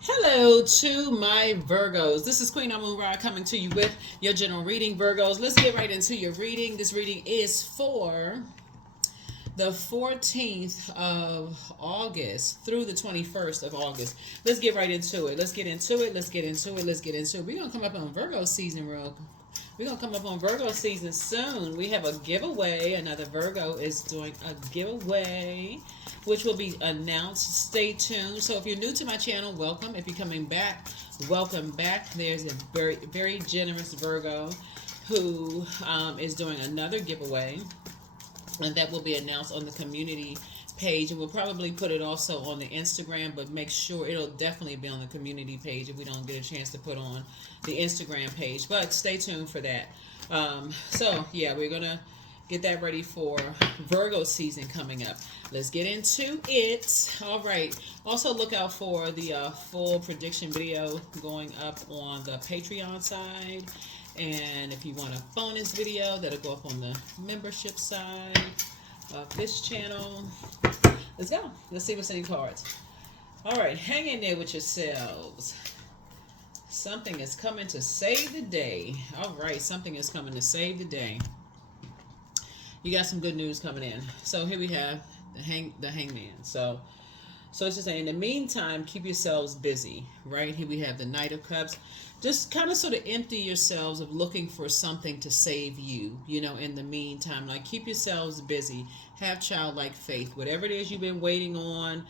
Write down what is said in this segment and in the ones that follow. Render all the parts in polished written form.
Hello to my Virgos. This is Queen Amun Ra coming to you with your general reading, Virgos. Let's get right into your reading. This reading is for the 14th of August through the 21st of August. Let's get right into it. Let's get into it. Let's get into it. Let's get into it. We're going to come up on Virgo season we're going to come up on Virgo season soon. We have a giveaway. Another Virgo is doing a giveaway, which will be announced. Stay tuned. So if you're new to my channel, welcome. If you're coming back, welcome back. There's a very, very generous Virgo who is doing another giveaway, and that will be announced on the community page, and we'll probably put it also on the Instagram, but make sure it'll definitely be on the community page if we don't get a chance to put on the Instagram page, but stay tuned for that. So yeah, we're gonna get that ready for Virgo season coming up. Let's get into it. All right, also look out for the full prediction video going up on the Patreon side, and if you want a bonus video, that'll go up on the membership side of this channel. Let's go. Let's see what's in the cards. All right, hang in there with yourselves. Something is coming to save the day. All right, something is coming to save the day. You got some good news coming in. So here we have the hangman. So it's just saying, in the meantime, keep yourselves busy, right? Here we have the Knight of Cups. Just kind of sort of empty yourselves of looking for something to save you, in the meantime. Like, keep yourselves busy. Have childlike faith. Whatever it is you've been waiting on,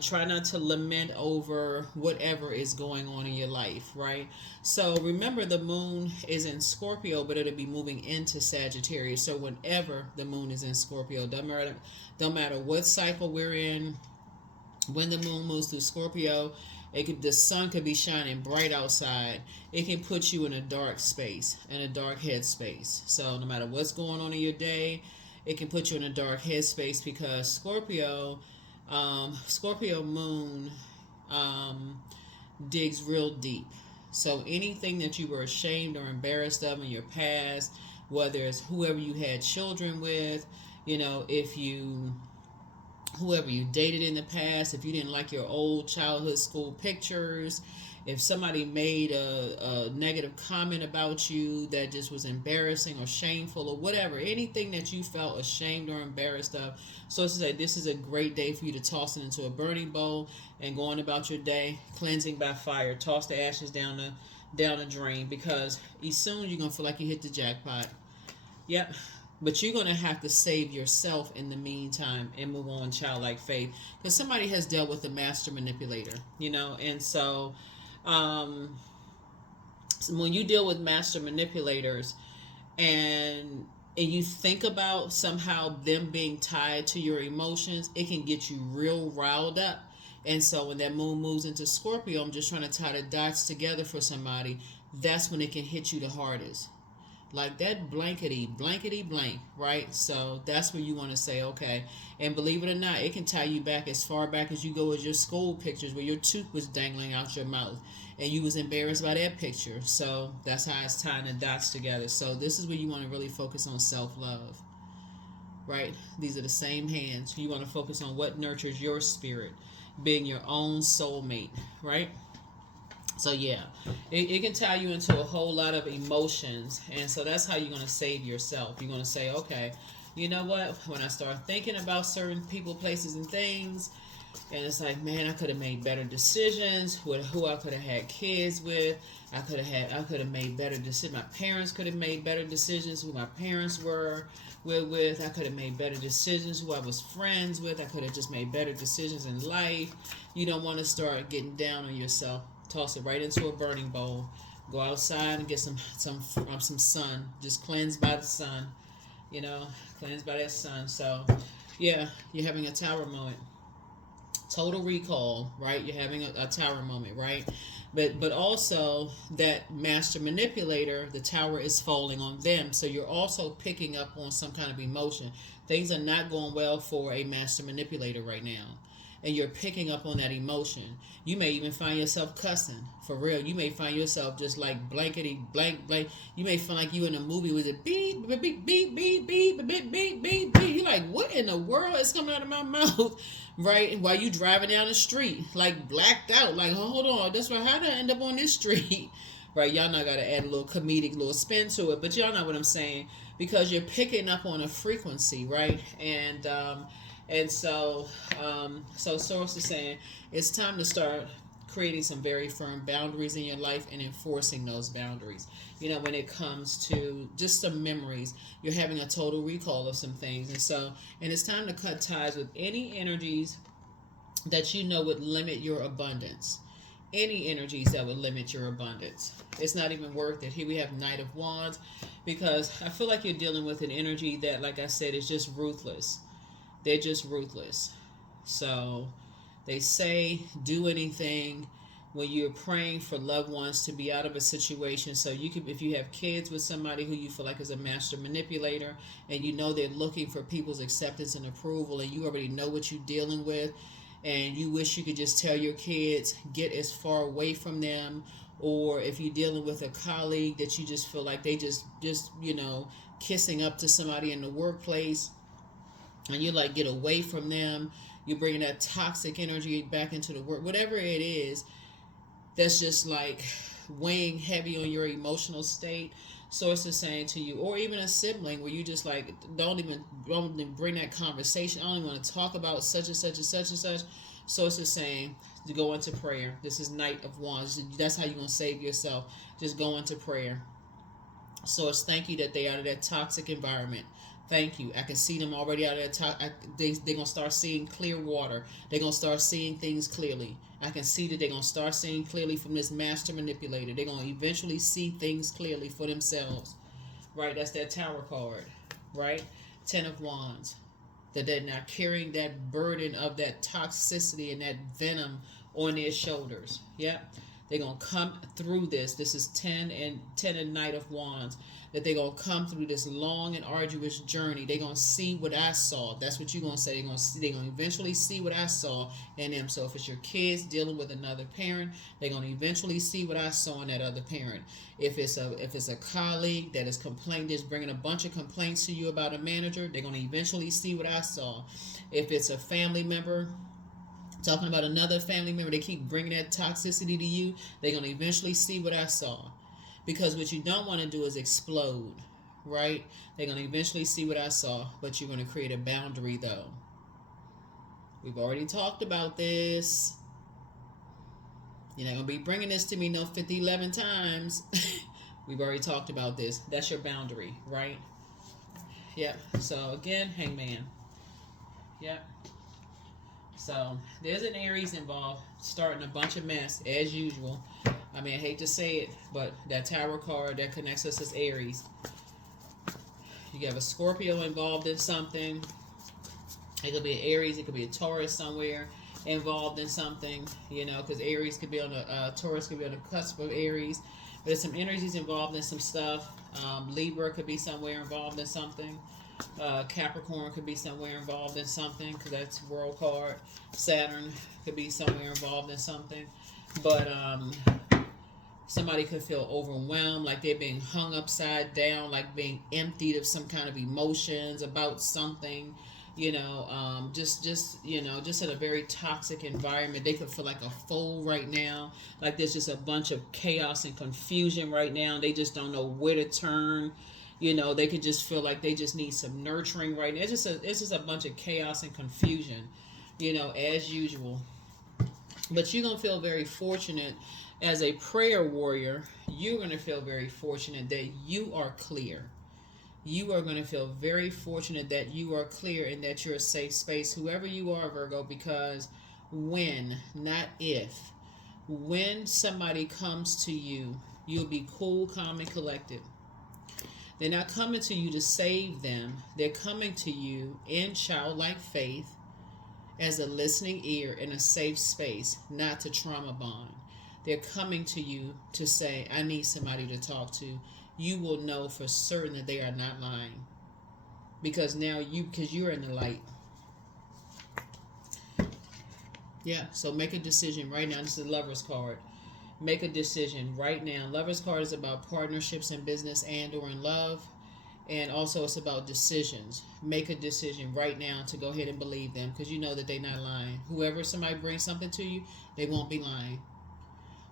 try not to lament over whatever is going on in your life, right? So remember, the moon is in Scorpio, but it'll be moving into Sagittarius. So whenever the moon is in Scorpio, don't matter what cycle we're in, when the moon moves through Scorpio, the sun could be shining bright outside. It can put you in a dark space, in a dark headspace. So no matter what's going on in your day, it can put you in a dark headspace, because Scorpio moon digs real deep. So anything that you were ashamed or embarrassed of in your past, whether it's whoever you had children with, whoever you dated in the past, if you didn't like your old childhood school pictures, if somebody made a negative comment about you that just was embarrassing or shameful or whatever, anything that you felt ashamed or embarrassed of. So it's like, this is a great day for you to toss it into a burning bowl and going about your day, cleansing by fire. Toss the ashes down the drain, because soon you're going to feel like you hit the jackpot. Yep. But you're going to have to save yourself in the meantime and move on childlike faith, because somebody has dealt with a master manipulator, and so when you deal with master manipulators and you think about somehow them being tied to your emotions, it can get you real riled up. And so when that moon moves into Scorpio, I'm just trying to tie the dots together for somebody. That's when it can hit you the hardest. Like that blankety blank, right? So that's where you want to say, okay. And believe it or not, it can tie you back as far back as you go as your school pictures, where your tooth was dangling out your mouth and you was embarrassed by that picture. So that's how it's tying the dots together. So this is where you want to really focus on self-love, right? These are the same hands. You want to focus on what nurtures your spirit, being your own soulmate, right? So yeah, it can tie you into a whole lot of emotions, and so that's how you're going to save yourself. You're going to say, okay, you know what, when I start thinking about certain people, places, and things, and it's like, man, I could have made better decisions with who I could have had kids with. I could have made better decisions. My parents could have made better decisions who my parents were with. I could have made better decisions who I was friends with. I could have just made better decisions in life. You don't want to start getting down on yourself. Toss it right into a burning bowl. Go outside and get some sun. Just cleanse by the sun. Cleanse by that sun. So, yeah, you're having a tower moment. Total recall, right? You're having a tower moment, right? But also that master manipulator, the tower is falling on them. So you're also picking up on some kind of emotion. Things are not going well for a master manipulator right now. and you're picking up on that emotion. You may even find yourself cussing. For real, you may find yourself just like blankety blank blank. You may feel like you in a movie with a beep beep beep beep beep beep beep beep beep beep. You're like, what in the world is coming out of my mouth, right? While you driving down the street, like blacked out, like hold on, that's right. How did I end up on this street? Right? Y'all not gotta add a little comedic little spin to it, but y'all know what I'm saying, because you're picking up on a frequency, right? So source is saying it's time to start creating some very firm boundaries in your life and enforcing those boundaries. When it comes to just some memories, you're having a total recall of some things, and it's time to cut ties with any energies that would limit your abundance. Any energies that would limit your abundance. It's not even worth it. Here we have Knight of Wands, because I feel like you're dealing with an energy that, like I said, is just ruthless. They're just ruthless. So they say do anything when you're praying for loved ones to be out of a situation. So you could, if you have kids with somebody who you feel like is a master manipulator, and they're looking for people's acceptance and approval, and you already know what you're dealing with, and you wish you could just tell your kids, get as far away from them. Or if you're dealing with a colleague that you just feel like they just kissing up to somebody in the workplace, and you're like, get away from them. You're bringing that toxic energy back into the work. Whatever it is that's just like weighing heavy on your emotional state, source is saying to you, or even a sibling where you just like don't even bring that conversation. I don't even want to talk about such and such and such and such. Source is saying to go into prayer. This is Knight of Wands. That's how you're going to save yourself. Just go into prayer. Source, thank you that they out of that toxic environment. Thank you. I can see them already out of that. They're going to start seeing clear water. They're going to start seeing things clearly. I can see that they're going to start seeing clearly from this master manipulator. They're going to eventually see things clearly for themselves. Right? That's that Tower card. Right? 10 of Wands. That they're not carrying that burden of that toxicity and that venom on their shoulders. Yep. They're going to come through this. This is 10 and Knight of Wands. That they're going to come through this long and arduous journey. They're going to see what I saw. That's what you're going to say. They're going to eventually see what I saw in them. So if it's your kids dealing with another parent, they're going to eventually see what I saw in that other parent. If it's a colleague that is just bringing a bunch of complaints to you about a manager, they're going to eventually see what I saw. If it's a family member talking about another family member, they keep bringing that toxicity to you, they're going to eventually see what I saw. Because what you don't want to do is explode, right? They're going to eventually see what I saw, but you're going to create a boundary, though. We've already talked about this. You're not going to be bringing this to me no 50, 11 times. We've already talked about this. That's your boundary, right? Yep. So, again, Hangman. Yep. So, there's an Aries involved, starting a bunch of mess, as usual. I mean, I hate to say it, but that Tower card that connects us is Aries. You have a Scorpio involved in something. It could be an Aries. It could be a Taurus somewhere involved in something. Because Aries could be on Taurus could be on the cusp of Aries. But there's some energies involved in some stuff. Libra could be somewhere involved in something. Capricorn could be somewhere involved in something, because that's World card. Saturn could be somewhere involved in something. But somebody could feel overwhelmed, like they're being hung upside down, like being emptied of some kind of emotions about something, just in a very toxic environment. They could feel like a fool right now, like there's just a bunch of chaos and confusion right now. They just don't know where to turn. They could just feel like they just need some nurturing right now. It's just a bunch of chaos and confusion, as usual. But you're going to feel very fortunate as a prayer warrior. You're going to feel very fortunate that you are clear. You are going to feel very fortunate that you are clear and that you're a safe space, whoever you are, Virgo, because when, not if, when somebody comes to you, you'll be cool, calm, and collected. They're not coming to you to save them. They're coming to you in childlike faith, as a listening ear in a safe space, not to trauma bond. They're coming to you to say, I need somebody to talk to. You will know for certain that they are not lying. Because now because you're in the light. Yeah, so make a decision right now. This is the Lover's card. Make a decision right now. Lover's card is about partnerships in business and or in love. And also it's about decisions. Make a decision right now to go ahead and believe them, because you know that they're not lying. Whoever somebody brings something to you, they won't be lying.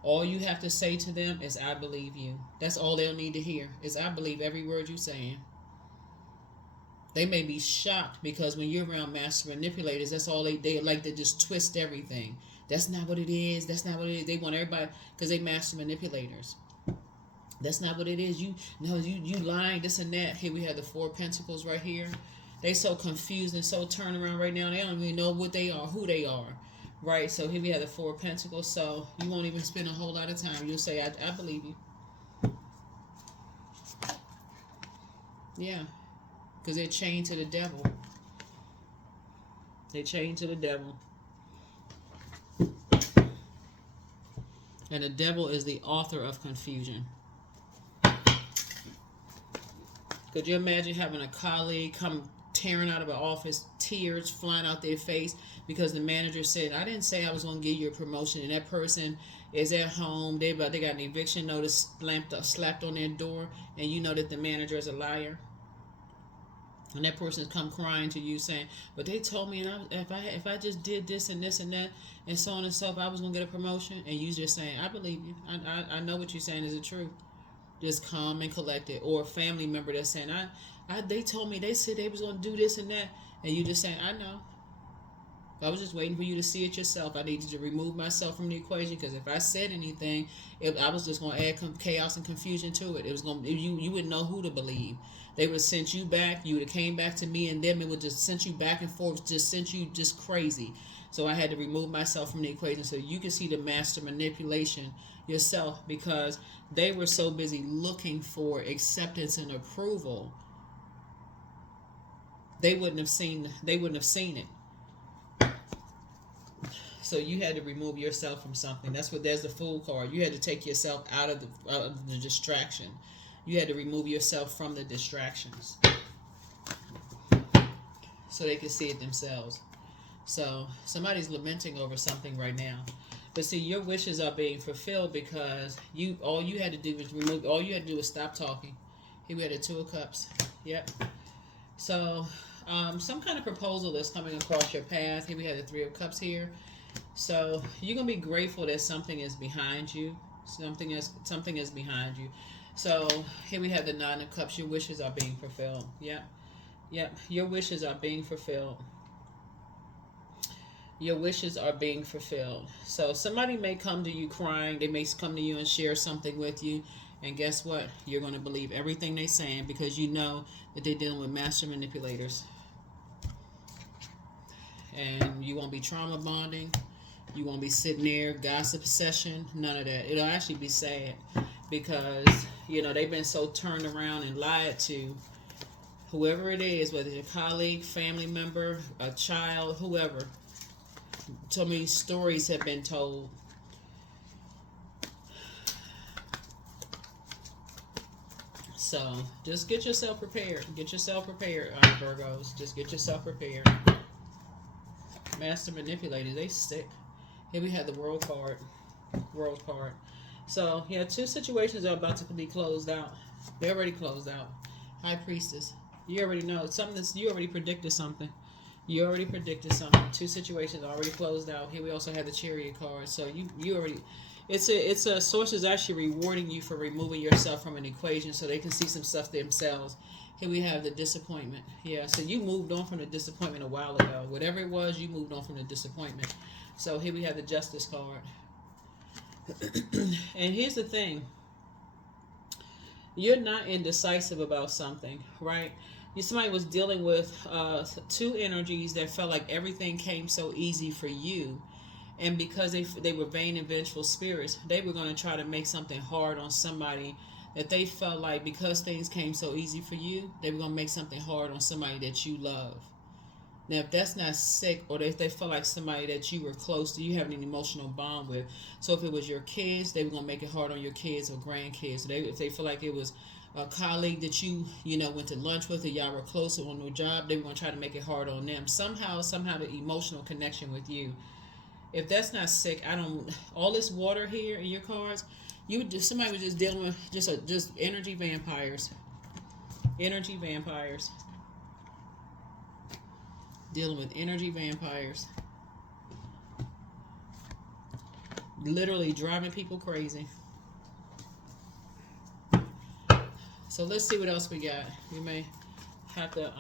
All you have to say to them is, I believe you. That's all they'll need to hear is, I believe every word you're saying. They may be shocked because when you're around master manipulators, that's all they like to just twist everything. That's not what it is. That's not what it is. They want everybody, because they master manipulators. That's not what it is. You lying, this and that. Here we have the Four of Pentacles right here. They so confused and so turned around right now. They don't even know what they are, who they are. Right? So here we have the Four of Pentacles. So you won't even spend a whole lot of time. You'll say, I believe you. Yeah. Because they're chained to the devil. They're chained to the devil. And the devil is the author of confusion. Could you imagine having a colleague come tearing out of an office, tears flying out their face because the manager said, I didn't say I was going to give you a promotion, and that person is at home, they got an eviction notice slapped on their door, and you know that the manager is a liar? And that person's come crying to you saying, but they told me, and if I just did this and this and that and so on and so forth, I was going to get a promotion. And you just saying, I believe you. I know what you're saying is the truth. Just calm and collected. Or a family member that's saying, they told me, they said they was going to do this and that. And you just saying, I know. I was just waiting for you to see it yourself. I needed to remove myself from the equation, because if I said anything, I was just going to add chaos and confusion to it. It was going to, you wouldn't know who to believe. They would have sent you back. You would have came back to me and them. It would just sent you back and forth, just sent you just crazy. So I had to remove myself from the equation so you can see the master manipulation yourself, because they were so busy looking for acceptance and approval. They wouldn't have seen it. So you had to remove yourself from something. There's the Fool card. You had to take yourself out of the distraction. You had to remove yourself from the distractions so they could see it themselves. So somebody's lamenting over something right now. But see, your wishes are being fulfilled because all you had to do was stop talking. Here we had the Two of Cups. Yep. So some kind of proposal that's coming across your path. Here we have the Three of Cups here. So you're gonna be grateful that something is behind you. Something is behind you. So here we have the Nine of Cups. Your wishes are being fulfilled. Yep. Your wishes are being fulfilled. Your wishes are being fulfilled. So somebody may come to you crying. They may come to you and share something with you. And guess what? You're going to believe everything they're saying, because you know that they're dealing with master manipulators. And you won't be trauma bonding. You won't be sitting there, gossip session. None of that. It'll actually be sad, because, they've been so turned around and lied to. Whoever it is, whether it's a colleague, family member, a child, whoever. So many stories have been told. So just get yourself prepared. Get yourself prepared, Virgos. Just get yourself prepared. Master manipulators, they sick. Here we have the World card. World card. So yeah, two situations are about to be closed out. They're already closed out. High Priestess. You already know something. You already predicted something. You already predicted something. Two situations already closed out. Here we also have the Chariot card. So you already, it's a source is actually rewarding you for removing yourself from an equation so they can see some stuff themselves. Here we have the Disappointment. Yeah, so you moved on from the disappointment a while ago. Whatever it was, you moved on from the disappointment. So here we have the Justice card. And here's the thing. You're not indecisive about something, right? Somebody was dealing with two energies that felt like everything came so easy for you. And because they were vain and vengeful spirits, they were going to try to make something hard on somebody that they felt like, because things came so easy for you, they were going to make something hard on somebody that you love. Now, if that's not sick, or if they felt like somebody that you were close to, you have an emotional bond with. So if it was your kids, they were going to make it hard on your kids or grandkids. If they feel like it was a colleague that you went to lunch with, or y'all were close on your job, they were going to try to make it hard on them. Somehow the emotional connection with you. If that's not sick, I don't. All this water here in your cards, somebody was just dealing with just energy vampires, energy vampires, dealing with energy vampires, literally driving people crazy. So let's see what else we got. We may have to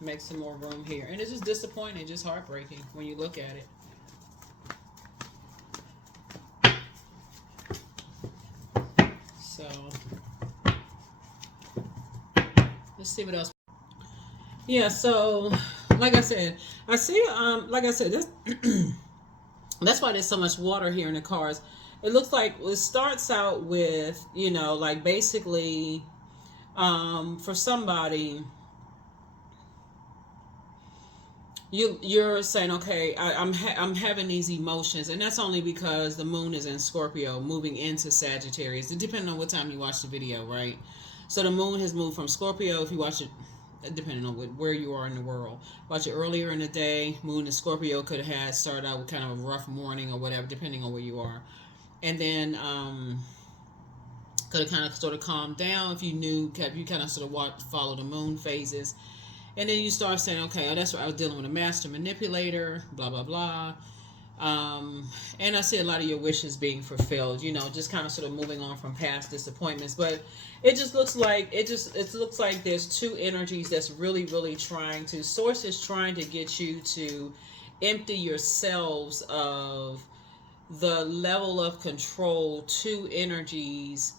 make some more room here, and it's just disappointing, just heartbreaking when you look at it. So let's see what else. Yeah, so like I said, I see like I said, that's why there's so much water here in the cards. It looks like it starts out with, like basically for somebody, you're saying, okay, I'm having these emotions, and that's only because the moon is in Scorpio, moving into Sagittarius. It depends on what time you watch the video, right? So the moon has moved from Scorpio. If you watch it, depending on where you are in the world, watch it earlier in the day. Moon in Scorpio could have started out with kind of a rough morning or whatever, depending on where you are, and then could have kind of sort of calmed down if you kind of sort of follow the moon phases. And then you start saying, okay, that's what I was dealing with, a master manipulator, blah, blah, blah. And I see a lot of your wishes being fulfilled, just kind of sort of moving on from past disappointments. But it just looks like, it looks like there's two energies that's really, really Source is trying to get you to empty yourselves of the level of control two energies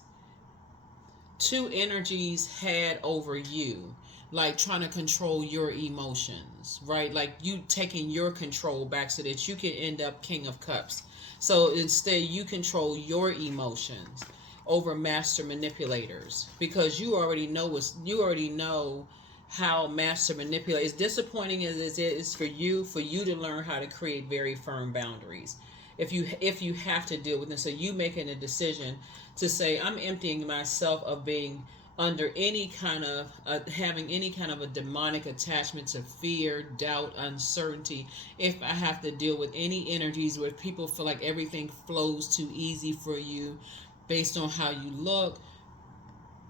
had over you. Like trying to control your emotions, right? Like you taking your control back so that you can end up King of Cups. So instead you control your emotions over master manipulators, because you already know how master manipulate. As disappointing as it is for you to learn how to create very firm boundaries. If you have to deal with them, so you making a decision to say, I'm emptying myself of being under any kind of having any kind of a demonic attachment to fear, doubt, uncertainty. If I have to deal with any energies where people feel like everything flows too easy for you based on how you look,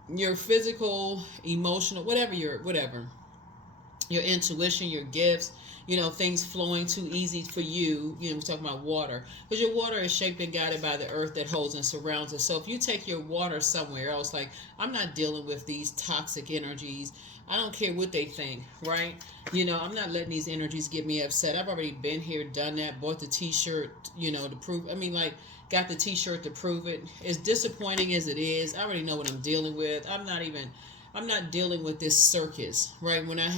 your physical, emotional, whatever your intuition, your gifts, things flowing too easy for you. We're talking about water, because your water is shaped and guided by the earth that holds and surrounds us. So if you take your water somewhere else, like, I'm not dealing with these toxic energies, I don't care what they think, right? I'm not letting these energies get me upset. I've already been here, done that, bought the t-shirt, to prove, got the t-shirt to prove it. As disappointing as it is, I already know what I'm dealing with. I'm not dealing with this circus, right? When I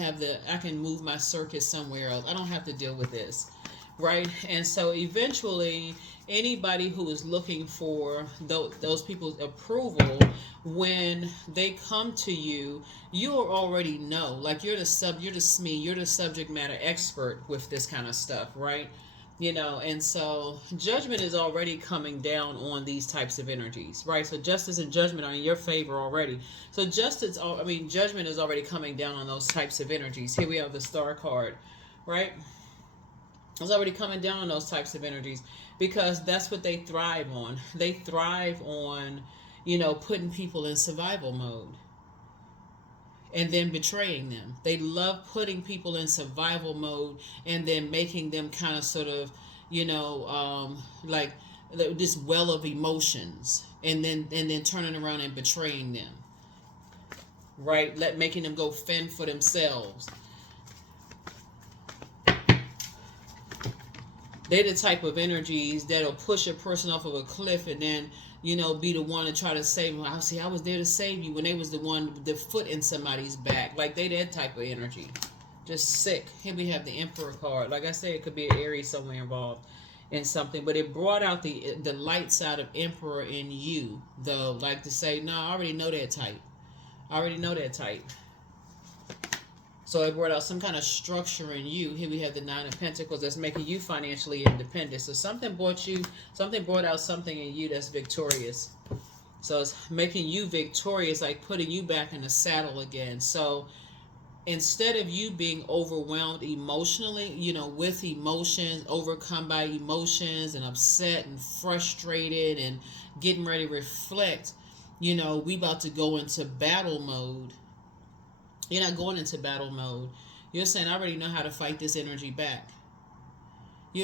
can move my circus somewhere else. I don't have to deal with this, right? And so eventually, anybody who is looking for those people's approval, when they come to you, you already know, like you're the subject matter expert with this kind of stuff, right? And so judgment is already coming down on these types of energies, right? So justice and judgment are in your favor already. So judgment is already coming down on those types of energies. Here we have the Star card, right? It's already coming down on those types of energies, because that's what they thrive on. They thrive on, putting people in survival mode and then betraying them. They love putting people in survival mode and then making them kind of sort of, like this well of emotions, and then turning around and betraying them, right? Making them go fend for themselves. They're the type of energies that'll push a person off of a cliff and then, be the one to try to save them. I was there to save you when they was the one with the foot in somebody's back. Like, they that type of energy. Just sick. Here we have the Emperor card. Like I said, it could be an Aries somewhere involved in something. But it brought out the light side of Emperor in you, though. Like to say, no, I already know that type. So it brought out some kind of structure in you. Here we have the Nine of Pentacles that's making you financially independent. So something brought out something in you that's victorious. So it's making you victorious, like putting you back in the saddle again. So instead of you being overwhelmed emotionally, with emotions, overcome by emotions and upset and frustrated and getting ready to reflect, we about to go into battle mode. You're not going into battle mode. You're saying, I already know how to fight this energy back.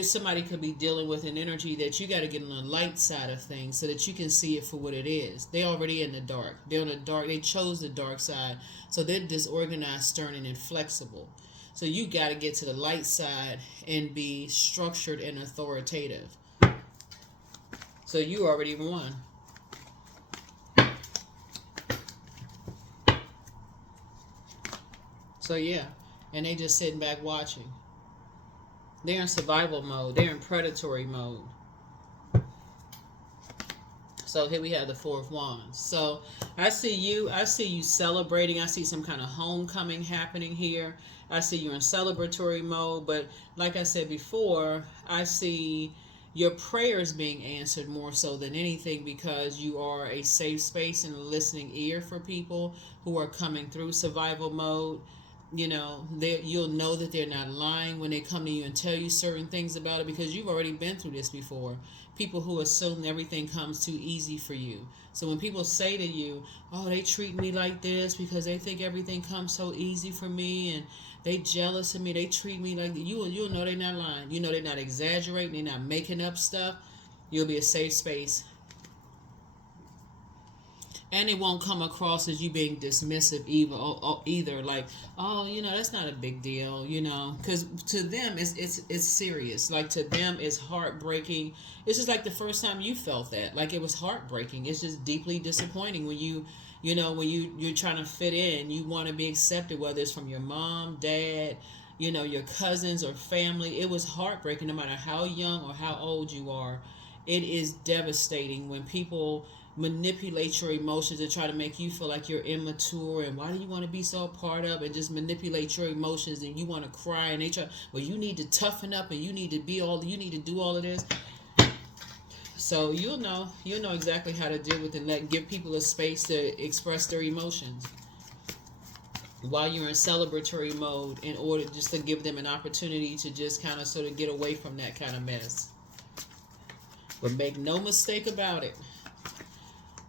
Somebody could be dealing with an energy that you got to get on the light side of things so that you can see it for what it is. They're already in the dark. They're in the dark. They chose the dark side. So they're disorganized, stern, and inflexible. So you got to get to the light side and be structured and authoritative. So you already won. So yeah, and they just sitting back watching. They're in survival mode. They're in predatory mode. So here we have the Four of Wands. So I see you celebrating. I see some kind of homecoming happening here. I see you in celebratory mode. But like I said before, I see your prayers being answered more so than anything, because you are a safe space and a listening ear for people who are coming through survival mode. You'll know that they're not lying when they come to you and tell you certain things about it, because you've already been through this before. People who assume everything comes too easy for you. So when people say to you, oh, they treat me like this because they think everything comes so easy for me, and they jealous of me, they treat me like that, you'll know they're not lying. They're not exaggerating, they're not making up stuff. You'll be a safe space. And it won't come across as you being dismissive either, like, oh, that's not a big deal, because to them it's serious. Like, to them it's heartbreaking. It's just like the first time you felt that, like, it was heartbreaking. It's just deeply disappointing when you're trying to fit in, you want to be accepted, whether it's from your mom, dad, your cousins or family. It was heartbreaking no matter how young or how old you are. It is devastating when people manipulate your emotions and try to make you feel like you're immature, and why do you want to be so a part of, and just manipulate your emotions, and you want to cry, and they try, well, you need to toughen up, and you need to do all of this. So you'll know exactly how to deal with it, and give people a space to express their emotions while you're in celebratory mode, in order just to give them an opportunity to just kind of sort of get away from that kind of mess. But make no mistake about it,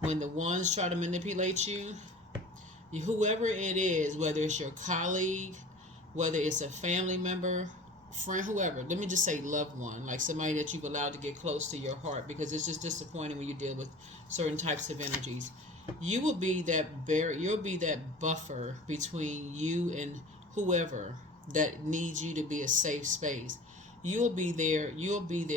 when the ones try to manipulate you, whoever it is, whether it's your colleague, whether it's a family member, friend, whoever, let me just say loved one, like somebody that you've allowed to get close to your heart, because it's just disappointing when you deal with certain types of energies. You will be you'll be that buffer between you and whoever that needs you to be a safe space. You'll be their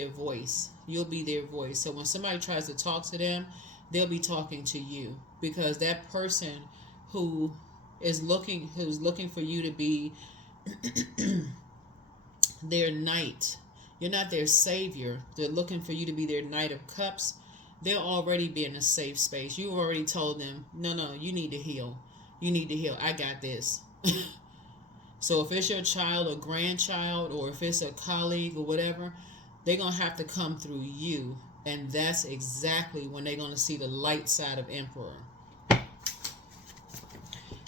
voice. You'll be their voice. So when somebody tries to talk to them, they'll be talking to you, because that person who's looking for you to be their knight. You're not their savior. They're looking for you to be their Knight of Cups. They'll already be in a safe space. You've already told them, no, you need to heal. You need to heal. I got this. So if it's your child or grandchild, or if it's a colleague or whatever, they're going to have to come through you. And that's exactly when they're going to see the light side of Emperor.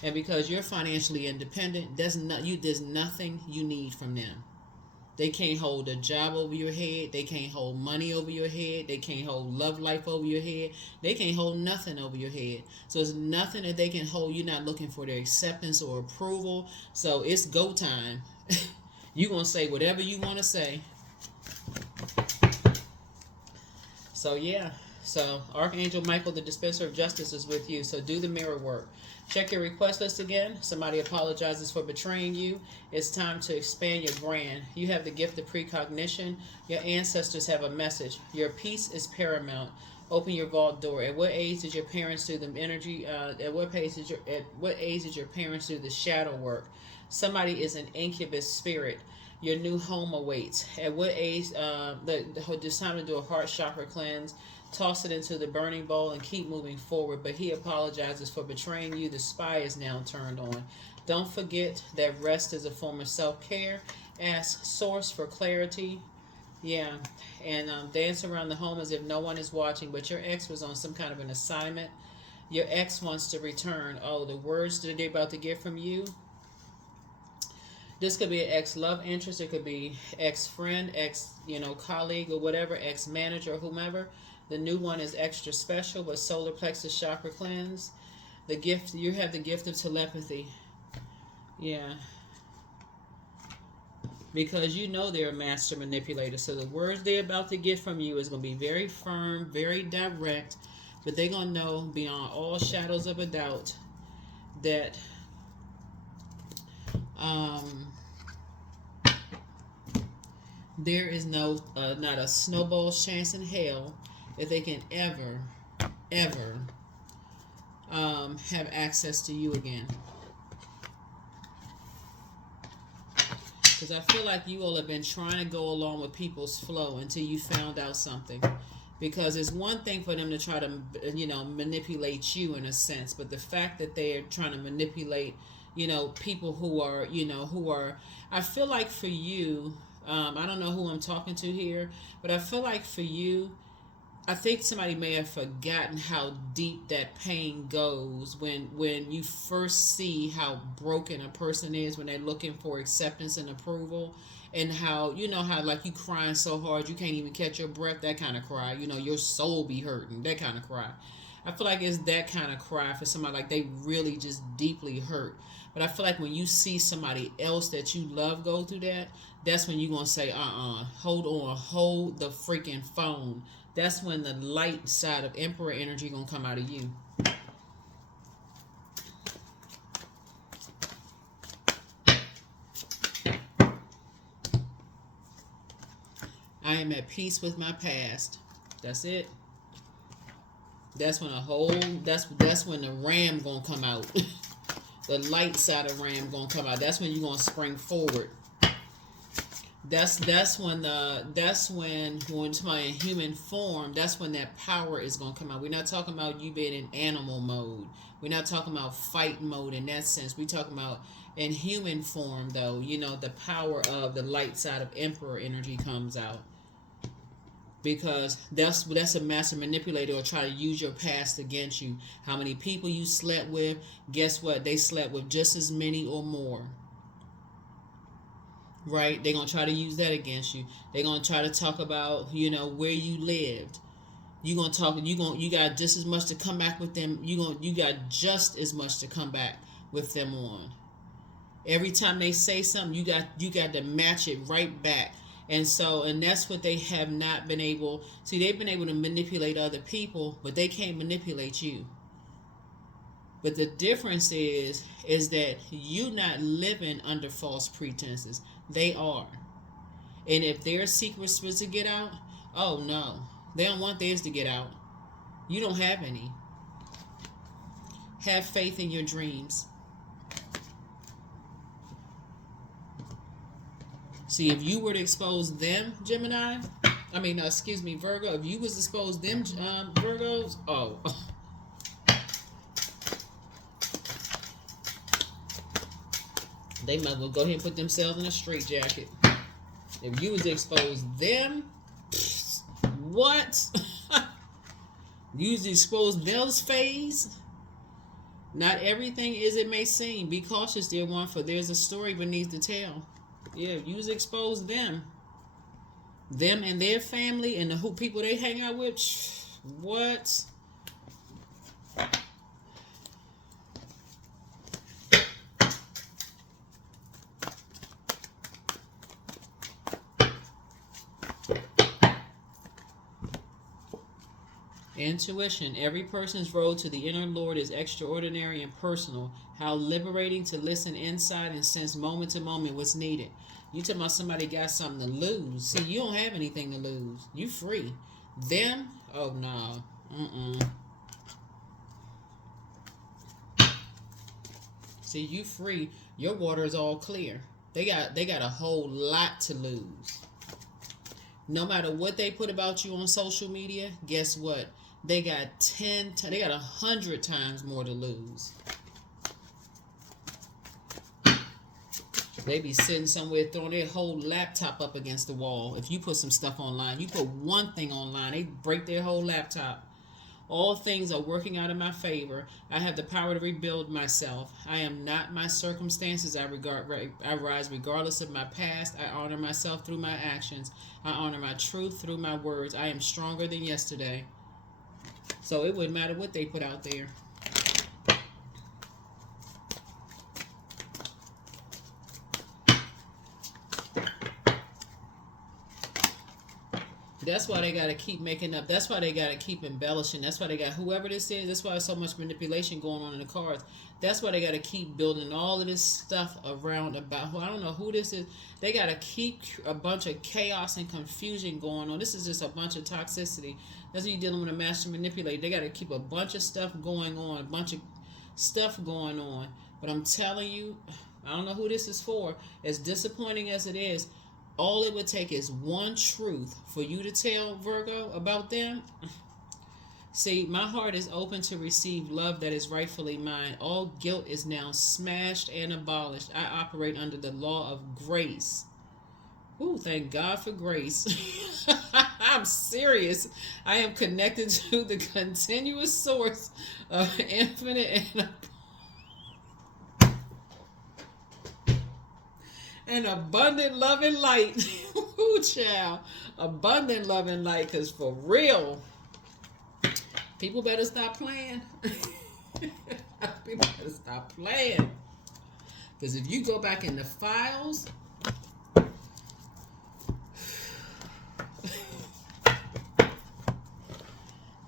And because you're financially independent, there's nothing you need from them. They can't hold a job over your head. They can't hold money over your head. They can't hold love life over your head. They can't hold nothing over your head. So it's nothing that they can hold. You're not looking for their acceptance or approval. So it's go time. You're going to say whatever you want to say. So yeah. So Archangel Michael, the dispenser of justice, is with you. So do the mirror work. Check your request list again. Somebody apologizes for betraying you. It's time to expand your brand. You have the gift of precognition. Your ancestors have a message. Your peace is paramount. Open your vault door. At what age did your parents do the energy? At what age did your parents do the shadow work? Somebody is an incubus spirit. Your new home awaits. At what age? It's time to do a heart chakra cleanse. Toss it into the burning bowl and keep moving forward. But he apologizes for betraying you. The spy is now turned on. Don't forget that rest is a form of self-care. Ask Source for clarity. Yeah. And dance around the home as if no one is watching. But your ex was on some kind of an assignment. Your ex wants to return. Oh, the words that they're about to get from you. This could be an ex-love interest. It could be ex-friend, colleague or whatever, ex-manager, whomever. The new one is extra special, but solar plexus chakra cleanse. The gift, you have the gift of telepathy. Yeah. Because you know they're a master manipulator. So the words they're about to get from you is going to be very firm, very direct. But they're going to know beyond all shadows of a doubt that there is not a snowball's chance in hell that they can ever have access to you again. Because I feel like you all have been trying to go along with people's flow until you found out something. Because it's one thing for them to try to, manipulate you in a sense, but the fact that they're trying to manipulate, people who are, I feel like for you, I don't know who I'm talking to here, but I feel like for you, I think somebody may have forgotten how deep that pain goes when you first see how broken a person is when they're looking for acceptance and approval, and how like you crying so hard you can't even catch your breath, that kind of cry, your soul be hurting, that kind of cry. I feel like it's that kind of cry for somebody, like they really just deeply hurt. But I feel like when you see somebody else that you love go through that, that's when you're going to say, hold on, hold the freaking phone. That's when the light side of Emperor energy going to come out of you. I am at peace with my past. That's it. That's when that's when the ram going to come out. The light side of ram going to come out. That's when you're going to spring forward. That's when when somebody in human form, that's when that power is going to come out. We're not talking about you being in animal mode. We're not talking about fight mode in that sense. We're talking about in human form, though. The power of the light side of Emperor energy comes out. Because that's a master manipulator, or try to use your past against you. How many people you slept with, guess what? They slept with just as many or more. Right? They're going to try to use that against you. They're going to try to talk about, where you lived. You got just as much to come back with them. You got just as much to come back with them on. Every time they say something, you got to match it right back. And that's what they have not been able. See, they've been able to manipulate other people, but they can't manipulate you. But the difference is that you not living under false pretenses. They are. And if their secrets was to get out, oh no. They don't want theirs to get out. You don't have any. Have faith in your dreams. See, if you were to expose them, Virgo, if you was to expose them, Virgos, they might as well go ahead and put themselves in a straitjacket. If you was to expose them, what? You was to expose those phase. Not everything is it may seem. Be cautious, dear one, for there's a story beneath the tale. Yeah, you was expose them and their family and the people they hang out with. What? Intuition. Every person's road to the inner Lord is extraordinary and personal. How liberating to listen inside and sense moment to moment what's needed. You talking about somebody got something to lose. See, you don't have anything to lose. You free. Them? Oh, no. See, you free. Your water is all clear. They got a whole lot to lose. No matter what they put about you on social media, guess what? They got 100 times more to lose. They be sitting somewhere throwing their whole laptop up against the wall. If you put some stuff online, you put one thing online, they break their whole laptop. All things are working out in my favor. I have the power to rebuild myself. I am not my circumstances. I rise regardless of my past. I honor myself through my actions. I honor my truth through my words. I am stronger than yesterday. So it wouldn't matter what they put out there. That's why they got to keep making up. That's why they got to keep embellishing. That's why they got, whoever this is, that's why there's so much manipulation going on in the cards. That's why they got to keep building all of this stuff around about, I don't know who this is. They got to keep a bunch of chaos and confusion going on. This is just a bunch of toxicity. That's what you're dealing with a master manipulator. They got to keep a bunch of stuff going on, a bunch of stuff going on. But I'm telling you, I don't know who this is for. As disappointing as it is, all it would take is one truth for you to tell Virgo about them. See, my heart is open to receive love that is rightfully mine. All guilt is now smashed and abolished. I operate under the law of grace. Ooh, thank God for grace. I'm serious. I am connected to the continuous source of infinite and abundant love and light. Ooh, child. Abundant love and light, because for real, people better stop playing. People better stop playing. Because if you go back in the files,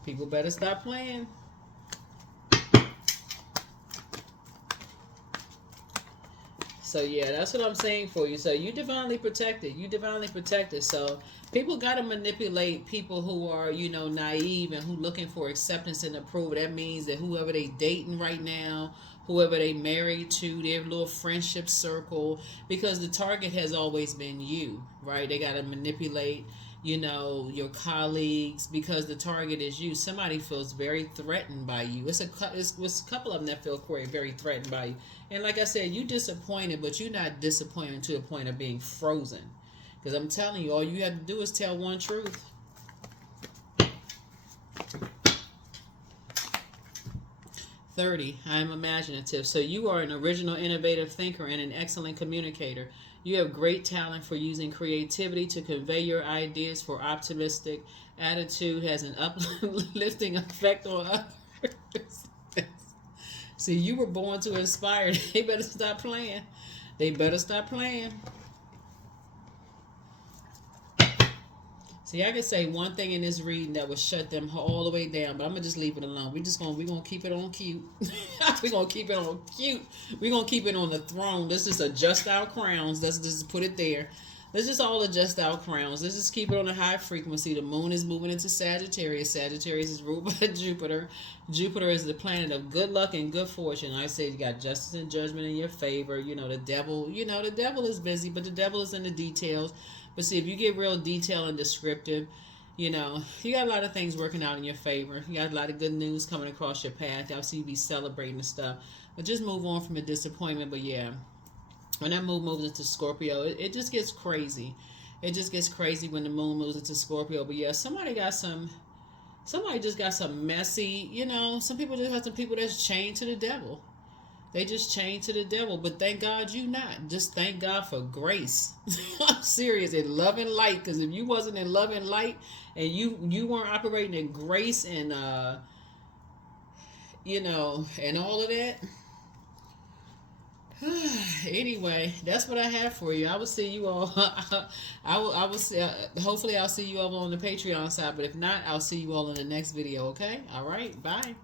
people better stop playing. So yeah, that's what I'm saying for you. So you divinely protected. You divinely protected. So people got to manipulate people who are, you know, naive and who looking for acceptance and approval. That means that whoever they dating right now, whoever they married to, their little friendship circle, because the target has always been you, right? They got to manipulate, you know, your colleagues, because the target is you. Somebody feels very threatened by you. It's a couple of them that feel very threatened by you. And like I said, you disappointed, but you're not disappointed to a point of being frozen. Because I'm telling you, all you have to do is tell one truth. "30. I am imaginative." So you are an original, innovative thinker and an excellent communicator. You have great talent for using creativity to convey your ideas. For optimistic attitude has an uplifting effect on others. See, you were born to inspire. They better stop playing. They better stop playing. See, I could say one thing in this reading that would shut them all the way down, but I'm gonna just leave it alone. We're gonna keep it on cute. We're gonna keep it on cute. We're gonna keep it on the throne. Let's just adjust our crowns. Let's just put it there. Let's just all adjust our crowns. Let's just keep it on a high frequency. The moon is moving into Sagittarius. Sagittarius is ruled by Jupiter. Jupiter is the planet of good luck and good fortune. Like I say, you got justice and judgment in your favor. You know, the devil is busy, but the devil is in the details. But see, if you get real detailed and descriptive, you know, you got a lot of things working out in your favor. You got a lot of good news coming across your path. I'll see you be celebrating and stuff. But just move on from the disappointment. But yeah, when that moon moves into Scorpio, it just gets crazy. It just gets crazy when the moon moves into Scorpio. But yeah, somebody just got some messy, you know, some people just have some people that's chained to the devil. They just chained to the devil. But thank God you not. Just thank God for grace. I'm serious. In love and light. Because if you wasn't in love and light and you weren't operating in grace and, you know, and all of that. Anyway, that's what I have for you. I will see you all. I will see. Hopefully, I'll see you all on the Patreon side. But if not, I'll see you all in the next video. Okay. All right. Bye.